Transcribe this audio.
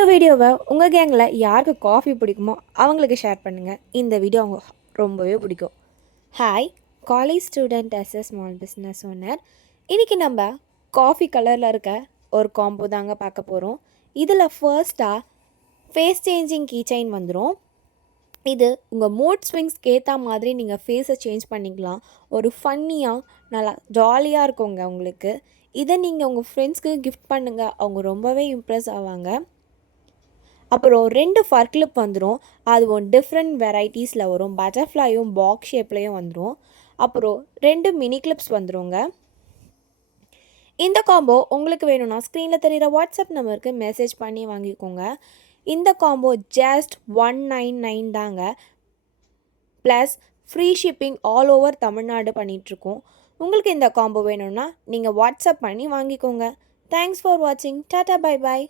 இந்த வீடியோவை உங்கள் கேங்கில் யாருக்கு காஃபி பிடிக்குமோ அவங்களுக்கு ஷேர் பண்ணுங்கள். இந்த வீடியோ அவங்க ரொம்பவே பிடிக்கும். Hi, college student as a small business owner. இன்றைக்கி நம்ம காஃபி கலரில் இருக்க ஒரு காம்போ தாங்க பார்க்க போகிறோம். இதில் ஃபர்ஸ்ட்டாக ஃபேஸ் சேஞ்சிங் கீ செயின் வந்துடும். இது உங்கள் மூட் ஸ்விங்ஸ்க்கு ஏற்ற மாதிரி நீங்கள் ஃபேஸை சேஞ்ச் பண்ணிக்கலாம். ஒரு ஃபன்னியாக நல்லா ஜாலியாக இருக்குங்க உங்களுக்கு. இதை நீங்கள் உங்கள் ஃப்ரெண்ட்ஸ்க்கு கிஃப்ட் பண்ணுங்கள், அவங்க ரொம்பவே இம்ப்ரெஸ் ஆவாங்க. அப்புறம் 2 ஃபர் கிளிப் வந்துடும். அதுவும் டிஃப்ரெண்ட் வெரைட்டிஸில் வரும். பட்டர்ஃப்ளையும் பாக்ஸ் ஷேப்லேயும் வந்துடும். அப்புறம் 2 மினி கிளிப்ஸ் வந்துடுங்க. இந்த காம்போ உங்களுக்கு வேணும்னா ஸ்க்ரீனில் தெரிகிற வாட்ஸ்அப் நம்பருக்கு மெசேஜ் பண்ணி வாங்கிக்கோங்க. இந்த காம்போ ஜஸ்ட் 199 தாங்க. Plus free shipping all over Tamil Nadu பண்ணிகிட்ருக்கோம். உங்களுக்கு இந்த காம்போ வேணும்னா நீங்கள் வாட்ஸ்அப் பண்ணி வாங்கிக்கோங்க. தேங்க்ஸ் ஃபார் வாட்சிங். Tata, bye bye.